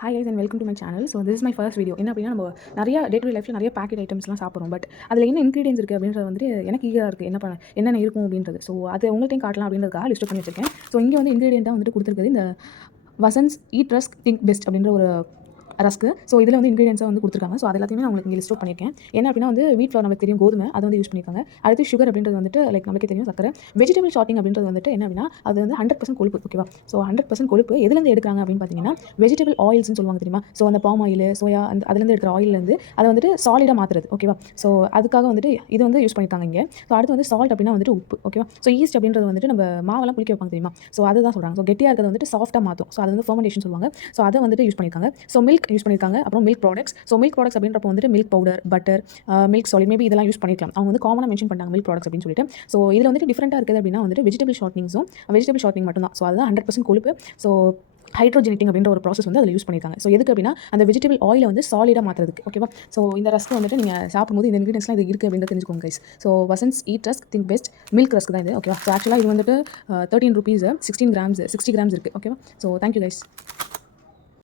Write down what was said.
Hi guys and welcome to my channel. So this is my first video. என்ன அப்படின்னா நம்ம நிறைய day to லைஃப்பில் நிறைய பேக்கெட் ஐட்டம்ஸ்லாம் சாப்பிட்றோம். பட் அதில் என்ன இன்க்ரீடியன்ஸ் இருக்குது அப்படின்றது வந்துட்டு எனக்கு ஈஸியாக இருக்குது. என்னென்ன இருக்கும் அப்படின்றது. ஸோ அதை உங்கள்கிட்டையும் காட்டலாம் அப்படின்றதுக்காக லிஸ்ட் பண்ணி வச்சிருக்கேன். ஸோ இங்கே வந்து இன்க்ரீடியண்ட்டாக வந்துட்டு கொடுத்துருக்குது இந்த வசன்ஸ் ஈட் ரஸ்க் திங்க் பெஸ்ட் அப்படின்ற ஒரு ரஸ்க்கு. ஸோ இதில் வந்து இன்க்ரீடியன்ஸாக வந்து கொடுத்துருக்காங்க. ஸோ அது எல்லாத்தையுமே நான் உங்களுக்கு இங்கே லிஸ்ட் அவுட் பண்ணியிருக்கேன். என்ன அப்படின்னா வந்து வீட் ஃப்ளவர் நமக்கு தெரியும், கோதுமை அதை வந்து யூஸ் பண்ணியிருக்காங்க. அடுத்து சுகர் அப்படின்றது வந்துட்டு லைக் நமக்கு தெரியும் சக்கரை. வெஜிடபிள் ஷார்ட்டிங் அப்படின்றது வந்துட்டு என்ன அப்படின்னா அது வந்து 100% கொழுப்பு. ஓகேவா? ஸோ 100% கொழுப்பு எதுலேருந்து எடுக்கிறாங்க அப்படின்னு பார்த்தீங்கன்னா வெஜிடபிள் ஆயில்ஸ்னு சொல்லுவாங்க தெரியுமா? ஸோ அந்த பாம் ஆயில், சோயா அந்த அதுலேருந்து எடுக்கிற ஆயிலேருந்து அதை வந்துட்டு சாலிடாக மாற்றுறது. ஓகேவா? ஸோ அதுக்காக வந்துட்டு இது வந்து யூஸ் பண்ணியிருக்காங்க இங்கே. ஸோ அடுத்து வந்து சால்ட் அப்படின்னா வந்துட்டு உப்பு. ஓகேவா? ஸோ ஈஸ்ட் அப்படின்றது வந்துட்டு நம்ம மாவெல்லாம் புளிக்க வைப்பாங்க தெரியுமா? ஸோ அதை தான் சொல்கிறாங்க. ஸோ கெட்டியாக இருக்கிறது வந்துட்டு சாஃப்ட்டாக மாற்றும். ஸோ அது வந்து ஃபர்மெண்டேஷன் சொல்லுவாங்க. ஸோ அதை வந்துட்டு யூஸ் பண்ணியிருக்காங்க. ஸோ மில்க் யூஸ் பண்ணியிருக்காங்க. அப்புறம் milk products. So milk products அப்படின்றப்போ வந்துட்டு milk powder, butter, milk solid maybe இதெல்லாம் யூஸ் பண்ணிக்கலாம். அவங்க வந்து காமனாக மென்ஷன் பண்ணாங்க மில்க் ப்ராடக்ட்ஸ் அப்படின்னு சொல்லிட்டு. ஸோ இதில் வந்துட்டு டிஃப்ரெண்ட்டாக இருக்குது அப்படின்னா வந்துட்டு வெஜிடபிள் ஷார்ட்னிங் மட்டும் தான். ஸோ அதுதான் 100% கொழுப்பு. ஸோ ஹைட்ரோஜெனிட்டிங் அப்படின்ற ஒரு ப்ராசஸ் வந்து அதில் யூஸ் பண்ணியிருக்காங்க. ஸோ எதுக்கு அப்படின்னா அந்த வெஜிடபிள் ஆயிலை வந்து சாலிடாக மாற்றுறதுக்கு. ஓகேவா? ஸோ இந்த ரஸ்க் வந்துட்டு நீங்கள் சாப்பிடும்போது இந்த இன்கிரீடியன்ஸ்லாம் இது இருக்குது அப்படின்னு தெரிஞ்சுக்கோங்க guys. So which ones eat rusk think best milk rusk தான் இது. ஓகேவா? ஸோ ஆக்சுவலாக இது வந்துட்டு 13 rupees 16 grams 60 grams இருக்குது. ஓகேவா? So thank you guys.